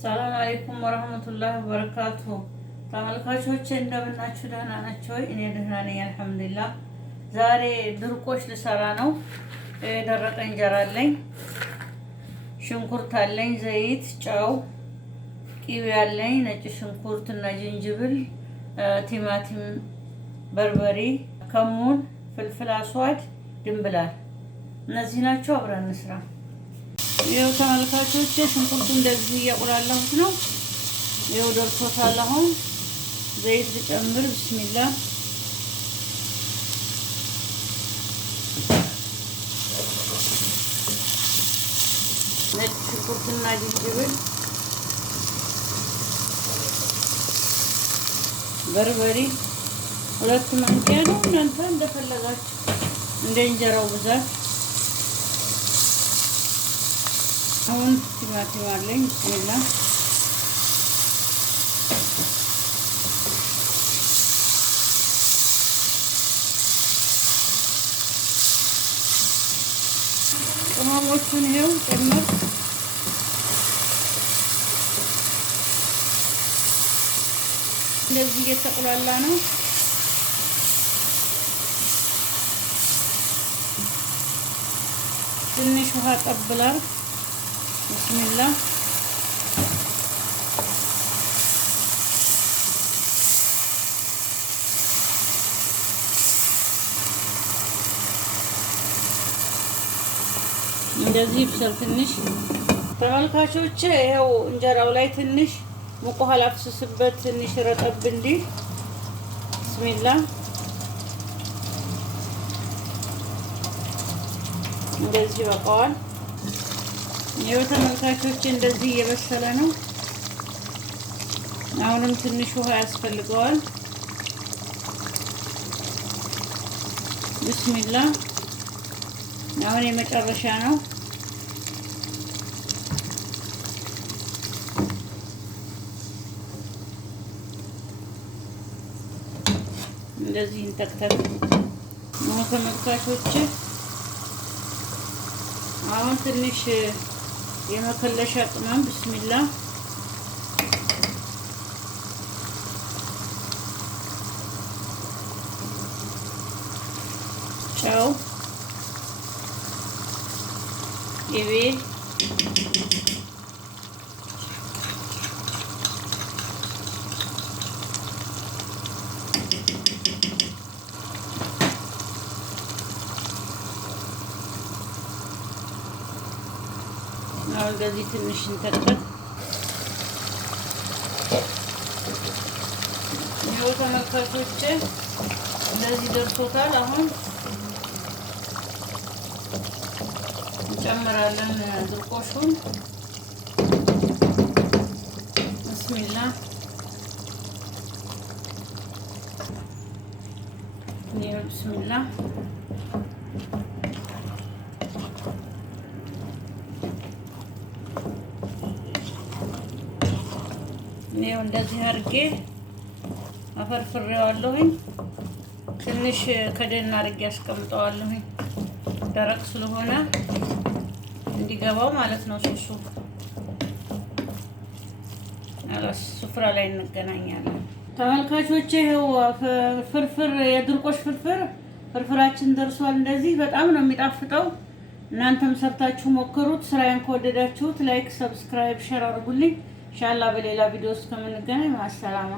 ሰላም አለይኩም ወራህመቱላሂ ወበረካቱ። ተመልካቾቼ እንደምናችሁ ደህና ናችሁ ወይ? እኔ ደህና ነኝ አልሐምዱሊላህ። ዛሬ ድርቆሽ ልሰራ ነው። የደረቀ እንጀራ አለኝ፣ ሽንኩርት አለኝ፣ ዘይት፣ ጨው፣ ቂቤ አለኝ፣ ነጭ ሽንኩርት እና ዝንጅብል፣ ቲማቲም፣ በርበሬ፣ ከሙን፣ ፍልፍል አስዋድ፣ ድንብላል እነዚህ ናቸው። አብረን እንስራ። ይኸው ተመልካቾቼ ሽንኩርቱ እንደዚህ እያቁላላሁት ነው። ይኸው ደርሶታል። አሁን ዘይት ልጨምር። ቢስሚላ ነጭ ሽንኩርትና ዝንጅብል፣ በርበሬ 2 ማንኪያ ነው። እናንተ እንደፈለጋችሁ እንደ እንጀራው ብዛት። አሁን ቲማቲም አለኝ። ቢስሚላ ቅመሞቹን ይኸው ጨምር። እንደዚህ እየተቆላላ ነው። ትንሽ ውሃ ጠብላል። ቢስሚላ እንደዚህ ብሰል ትንሽ። ተመልካቾቼ ይኸው እንጀራው ላይ ትንሽ ሙቅ ውሃ ላፍስስበት፣ ትንሽ ረጠብ እንዲል። ቢስሚላ እንደዚህ በቃዋል። ይኸው ተመልካቾቼ እንደዚህ እየበሰለ ነው። አሁንም ትንሽ ውሃ ያስፈልገዋል። ቢስሚላ አሁን የመጨረሻ ነው። እንደዚህ እንተክተክ ነው ተመልካቾቼ። አሁን ትንሽ የመከለሻ ቅመም። ቢስሚላ ጨው፣ ቅቤ፣ አሁን እንደዚህ ትንሽ እንተክተክ። ይኸው ተመልካቾቼ እንደዚህ ደርሶታል። አሁን እንጨምራለን ድርቆሹን። ቢስሚላ ይኸው ቢስሚላ ይኸው እንደዚህ አድርጌ አፈርፍሬዋለሁኝ። ትንሽ ከደን አድርጌ አስቀምጠዋለሁኝ ደረቅ ስለሆነ እንዲገባው ማለት ነው። ሱሱ ሱፍራ ላይ እንገናኛለን ተመልካቾቼ። ይኸው ፍርፍር የድርቆሽ ፍርፍራችን ደርሷል። እንደዚህ በጣም ነው የሚጣፍጠው። እናንተም ሰርታችሁ ሞክሩት። ስራዬን ከወደዳችሁት ላይክ፣ ሰብስክራይብ፣ ሼር አድርጉልኝ። ኢንሻአላህ በሌላ ቪዲዮ ውስጥ ከምንገናኝ ማሰላማ